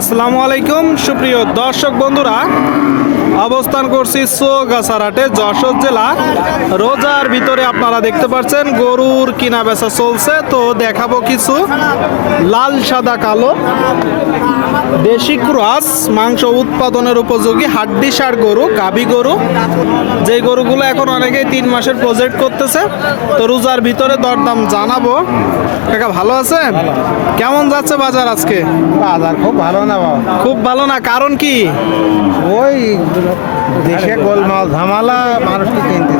আসসালামু আলাইকুম। সুপ্রিয় দর্শক বন্ধুরা, অবস্থান করছি সোগাছারাটে যশোর জেলা। রোজার ভিতরে আপনারা দেখতে পাচ্ছেন, গরুর কিনা বেচা চলছে। তো দেখাবো কিছু লাল, সাদা, কালো। দেশি ক্রস মাংস উৎপাদনের উপযোগী হাড্ডি সার গরু গাবি গরু। যে গরুগুলো এখন অনেকেই তিন মাসের প্রজেক্ট করতেছে তো রোজার ভিতরে দরদাম জানাব। কাকা ভালো আছে কেমন যাচ্ছে বাজার আজকে? বাজার খুব ভালো না খুব ভালো না কারণ কি? ওই দেশে গোলমাল ঝামেলা মানুষ কি কিনতে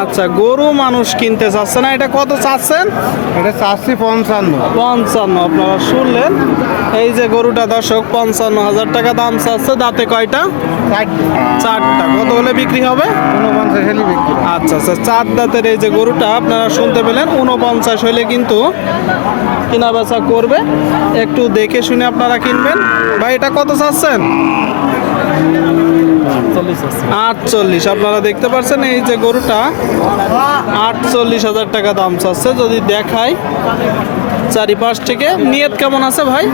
আচ্ছা গরু মানুষ কিনতে চাচ্ছে না এটা কত চাচ্ছেন? এটা চাচ্ছি পঞ্চান্ন। পঞ্চান্ন আপনারা শুনলেন? এই যে গরুটা দর্শক পঞ্চান্ন হাজার টাকা দাম চাচ্ছে দাঁতে কয়টা? চারটা। কত হলে বিক্রি হবে? ঊনপঞ্চাশ হলে বিক্রি আচ্ছা আচ্ছা চার দাঁতের এই যে গরুটা আপনারা শুনতে পেলেন উনপঞ্চাশ হলে কিন্তু কেনা বেচা করবে। একটু দেখে শুনে আপনারা কিনবেন। ভাই এটা কত চাচ্ছেন? আটচল্লিশ আপনারা দেখতে পাচ্ছেন এই যে গরুটা, আটচল্লিশ হাজার টাকা দাম চাচ্ছে, যদি দেখাই চারিপাশ থেকে। নিয়ত কেমন আছে ভাই?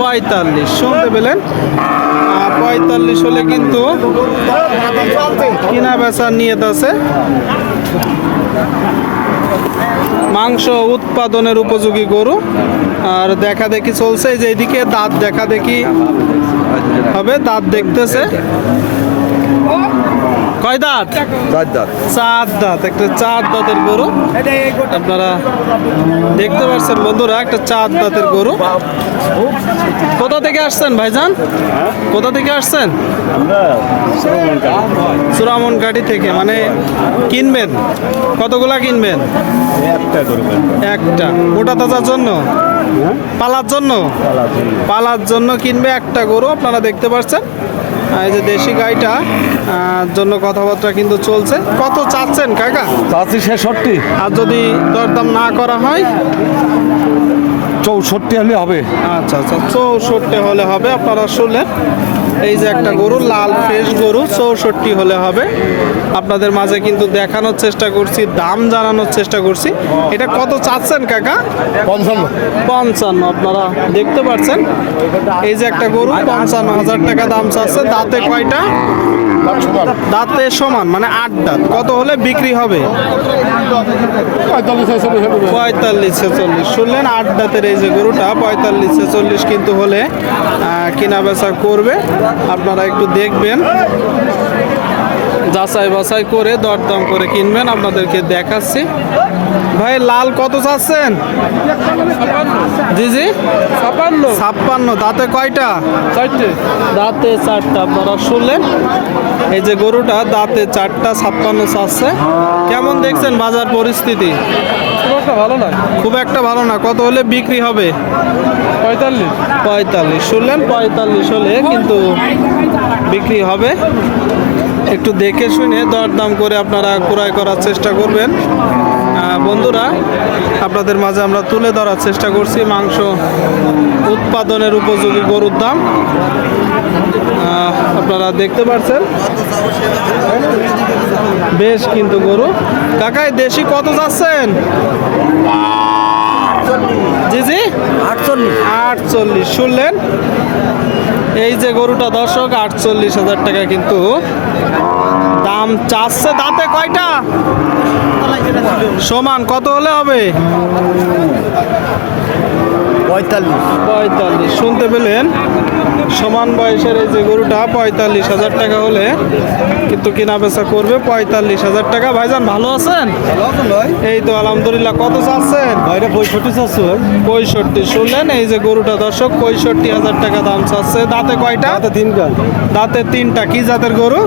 পঁয়তাল্লিশ, শুনতে পেলেন? পঁয়তাল্লিশ হলে কিন্তু কিনা বেচার নিয়ত আছে। মাংস উৎপাদনের উপযোগী গরু। আর দেখা দেখি চলছে যে এইদিকে দাঁত দেখা দেখি হবে দাঁত দেখতেছে কয় দাঁত? চার দাঁত একটা চার দাঁতের গরু। আপনারা দেখতে পাচ্ছেন বন্ধুরা একটা চার দাঁতের গরু। কোথা থেকে আসছেন ভাইজান? কোথা থেকে আসছেন? সুরামন গাড়ি থেকে মানে কিনবেন? কতগুলা কিনবেন? একটা মোটা তাজার জন্য? পালার জন্য? পালার জন্য। কিনবে একটা গরু আপনারা দেখতে পাচ্ছেন। এই যে দেশি গাইটা জন্য কথাবার্তা কিন্তু চলছে। কত চাচ্ছেন কাকা? চাচ্ছি ছেষট্টি। আর যদি দরদাম না করা হয়? চৌষট্টি হলে হবে। আচ্ছা আচ্ছা চৌষট্টি হলে হবে আপনারা শুনলেন। এই যে একটা গরু লাল ফ্রেশ গরু চৌষট্টি হলে হবে। আপনাদের মাঝে কিন্তু দেখানোর চেষ্টা করছি দাম জানানোর চেষ্টা করছি। এটা কত চাচ্ছেন কাকা? পঞ্চান্ন। পঞ্চান্ন আপনারা দেখতে পাচ্ছেন। এই যে একটা গরু পঞ্চান্ন হাজার টাকা দাম চাচ্ছে। দাঁতে কয়টা? দাঁতে সমান। মানে আট দাঁত। কত হলে বিক্রি হবে? পঁয়তাল্লিশ ছেচল্লিশ শুনলেন আট দাঁতের এই যে গরুটা পঁয়তাল্লিশ ছেচল্লিশ কিন্তু হলে কেনা বেচা করবে। আপনারা একটু দেখবেন। যাচাই বাছাই করে দরদাম করে কিনবেন আপনাদেরকে দেখাচ্ছি। ভাই লাল কত চাচ্ছেন? জি জি। ছাপ্পান্ন। ছাপ্পান্ন। দাঁতে কয়টা? চারটে। দাঁতে চারটা আপনারা শুনলেন? এই যে গরুটা দাঁতে চারটা ছাপ্পান্ন চাচ্ছে। কেমন দেখছেন বাজার পরিস্থিতি? ভালো না। খুব একটা ভালো না। কত হলে বিক্রি হবে? পঁয়তাল্লিশ। পঁয়তাল্লিশ। শুনলেন পঁয়তাল্লিশ হলে কিন্তু বিক্রি হবে। একটু দেখে শুনে দরদাম করে আপনারা ক্রয় করার চেষ্টা করবেন। বন্ধুরা আপনাদের মাঝে আমরা তুলে ধরার চেষ্টা করছি মাংস উৎপাদনের উপযোগী গরুর দাম। আপনারা দেখতে পাচ্ছেন বেশ কিন্তু গরু। কাকাই দেশি কত যাচ্ছেন? জি জি? আটচল্লিশ। আটচল্লিশ। শুনলেন? এই যে গরুটা দর্শক আটচল্লিশ হাজার টাকা কিন্তু দাম চাচ্ছে। দাঁতে কয়টা? সমান কত হলে হবে? পঁয়তাল্লিশ। পঁয়তাল্লিশ শুনতে পেলেন? সমান বয়সের এই যে গরুটা পঁয়তাল্লিশ হাজার টাকা হলে কিন্তু কেনা বেচা করবে পঁয়তাল্লিশ হাজার টাকা। ভাইজান ভালো আছেন? এই তো আলহামদুলিল্লাহ কত চাচ্ছেন? বাইরে পঁয়ষট্টি চাচ্ছি পঁয়ষট্টি শুনলেন? এই যে গরুটা দর্শক পঁয়ষট্টি হাজার টাকা দাম চাচ্ছে। দাঁতে কয়টা? তাতে তিন গান দাঁতে তিনটা। কি জাতের গরু?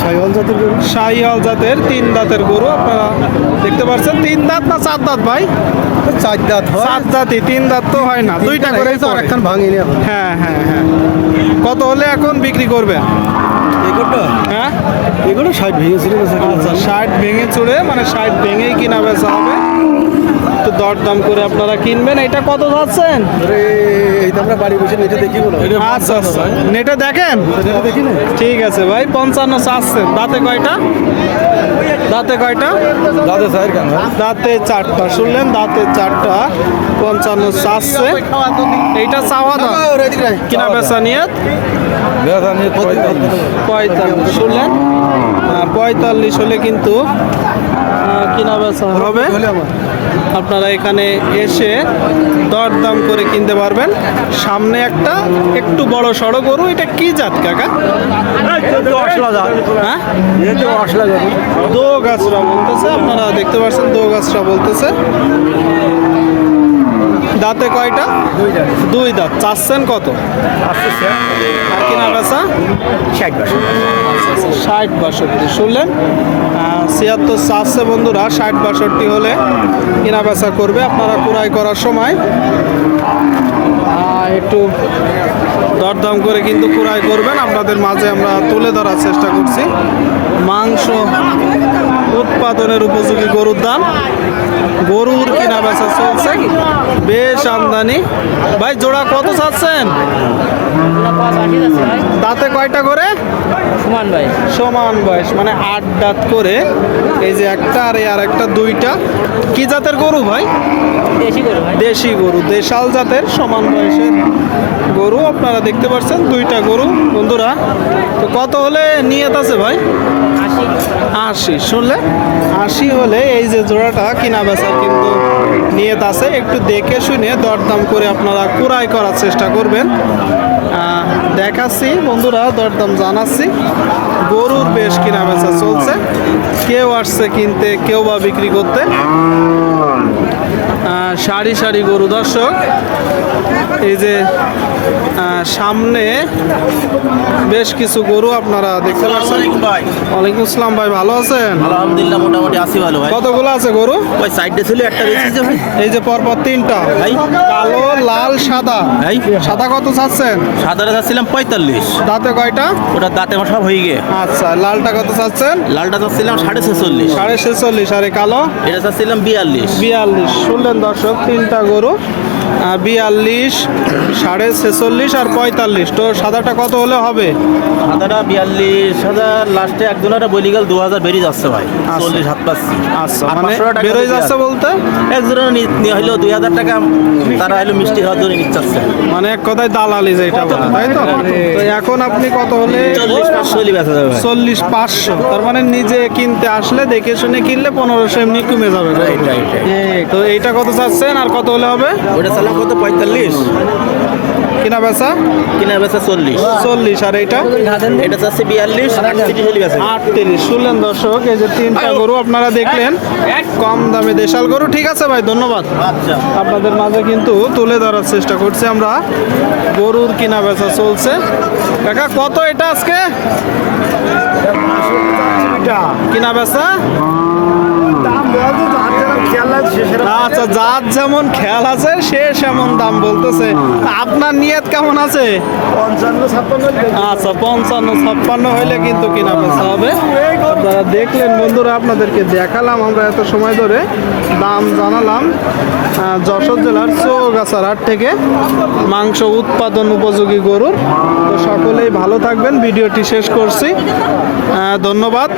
সাইওয়াল জাতের গরু। শাহিয়াল জাতের তিন দাঁতের গরু। আপনারা দেখতে পাচ্ছেন তিন দাঁত না চার দাঁত ভাই? চার দাঁত চার দাঁতই তিন দাঁত তো হয় না। দুইটা করে ভাঙিনি হ্যাঁ হ্যাঁ হ্যাঁ। কত হলে এখন বিক্রি করবেন? এগুলো হ্যাঁ? এগুলো ষাট ভেঙে চুড়ে ষাট ভেঙে চুড়ে মানে ষাট ভেঙেই কিনা বেচা হবে। দরদাম করে আপনারা কিনবেন। এটা কত যাচ্ছেন? আমরা বাড়ি বসে নেটে দেখি বলো। আচ্ছা আচ্ছা। নেটে দেখেন? ঠিক আছে ভাই পঞ্চান্ন চাচ্ছেন। দাঁতে কয়টা? দাঁতে কয়টা? স্যার কেন দাঁতে চারটা। শুনলেন দাঁতে চারটা পঞ্চান্ন চাচ্ছে। এইটা চাওয়া দাম। কিনা বেচা নিয়ে পঁয়তাল্লিশ। শুনলেন? পঁয়তাল্লিশ হলে কিন্তু কিনা বেচা হবে। আপনারা এখানে এসে দরদাম করে কিনতে পারবেন। সামনে একটা একটু বড় সড়ো গরু এটা কি জাত কাকা? হ্যাঁ? দো গাছরা বলতেছে আপনারা দেখতে পাচ্ছেন দো গাছরা বলতেছে। দাঁতে কয়টা? দুই দাঁত। চাচ্ছেন কত? আর কিনা বেচা? ষাট বাষট্টি। শুনলেন? ছিয়াত্তর চাচ্ছে বন্ধুরা ষাট বাষট্টি হলে কেনা বেচা করবে। আপনারা কুড়াই করার সময় একটু দরদাম করে কিন্তু কুড়াই করবেন। আপনাদের মাঝে আমরা তুলে ধরার চেষ্টা করছি। মাংস উৎপাদনের উপযোগী গরুর দাম। কিনা বেচা চলছে বেশ আমদানি। ভাই জোড়া কত চাচ্ছেন? দাঁতে কয়টা করে? সমান ভাই। সমান বয়স মানে আট দাঁত করে। এই যে একটা আর আর একটা দুইটা। কি জাতের গরু ভাই। দেশি গরু দেশাল জাতের সমান বয়সের গরু। আপনারা দেখতে পাচ্ছেন দুইটা গরু। বন্ধুরা তো কত হলে নিয়ত আছে ভাই? আশি, শুনলে? আশি হলে এই যে জোড়াটা কিনা বেচার কিন্তু নিয়ত আছে। একটু দেখে শুনে দরদাম করে আপনারা কুড়াই করার চেষ্টা করবেন। দেখাচ্ছি, বন্ধুরা, দরদাম জানাচ্ছি। গরুর বেশ কিনা বেচা চলছে। কেউ আসছে কিনতে, কেউ বা বিক্রি করতে। সারি সারি গরু, দর্শক। এই যে সামনে বেশ কিছু গরু আপনারা দেখতে পাচ্ছেন। ভাই। ওয়ালাইকুম আসসালাম ভাই ভালো আছেন? আলহামদুলিল্লাহ মোটামুটি আছি ভালো ভাই। কতগুলো আছে গরু? ওই সাইডে ছিল একটা বেশি যে ভাই। এই যে পরপর তিনটা। ভাই। কালো লাল সাদা। ভাই। সাদা কত চাচ্ছেন? সাদাটা চাচ্ছিলাম পঁয়তাল্লিশ। দাঁতে কয়টা? ওটা দাঁতে আমার সব হয়ে গিয়ে। আচ্ছা লালটা কত চাচ্ছেন? লালটা চাচ্ছিলাম সাড়ে ছেচল্লিশ। সাড়ে ছেচল্লিশ আর কালো? এটা চাচ্ছিলাম বিয়াল্লিশ। বিয়াল্লিশ। শুনলেন দর্শক তিনটা গরু। বিয়াল্লিশ সাড়ে ছেচল্লিশ আর পঁয়তাল্লিশ। তো সাদাটা কত হলে হবে? সাদাটা বিয়াল্লিশ হাজার লাস্টে একজনের বলি গেল দু হাজার বেরিয়ে যাচ্ছে ভাই। চল্লিশ হাত পাচ্ছি আচ্ছা মানে বেরোয় যাচ্ছে বলতে? একজনের হইল দুই হাজার টাকা তারা হইল মিষ্টি খাওয়ার জন্য নিচ্ছে মানে এক কথায় দালালি যেটা বলে তাই তো? তো এখন আপনি কত হলে? চল্লিশ পাঁচশো হলে বেচা যাবে চল্লিশ পাঁচশো। তার মানে নিজে কিনতে আসলে দেখে শুনে কিনলে পনেরোশো এমনি কমে যাবে. তো এইটা কত চাচ্ছেন আর কত হলে হবে? ওটা চালাম কত? পঁয়তাল্লিশ। কিনা বেচা? কিনা বেচা চল্লিশ। চল্লিশ আর এইটা? এটা চাচ্ছে বিয়াল্লিশ আটত্রিশ। শুনলেন দর্শক এই যে তিনটা গরু আপনারা দেখলেন কম দামে দেশাল গরু। ঠিক আছে ভাই ধন্যবাদ। আচ্ছা। আপনাদের মাঝে কিন্তু তুলে ধরার চেষ্টা করছি আমরা। গরুর কিনা বেচা চলছে। কাকা কত এটা আজকে? কিনা বেচা? আচ্ছা যার যেমন খেয়াল আছে সে সেমন দাম বলতেছে। আপনার নিয়ত কেমন আছে? আচ্ছা পঞ্চান্ন ছাপ্পান্ন হইলে কিন্তু কিনা বেচা হবে। আপনারা দেখলেন বন্ধুরা আপনাদেরকে দেখালাম আমরা এত সময় ধরে। দাম জানালাম যশোর জেলার চৌগাছার হাট থেকে মাংস উৎপাদন উপযোগী গরুর। তো সকলেই ভালো থাকবেন ভিডিওটি শেষ করছি। ধন্যবাদ।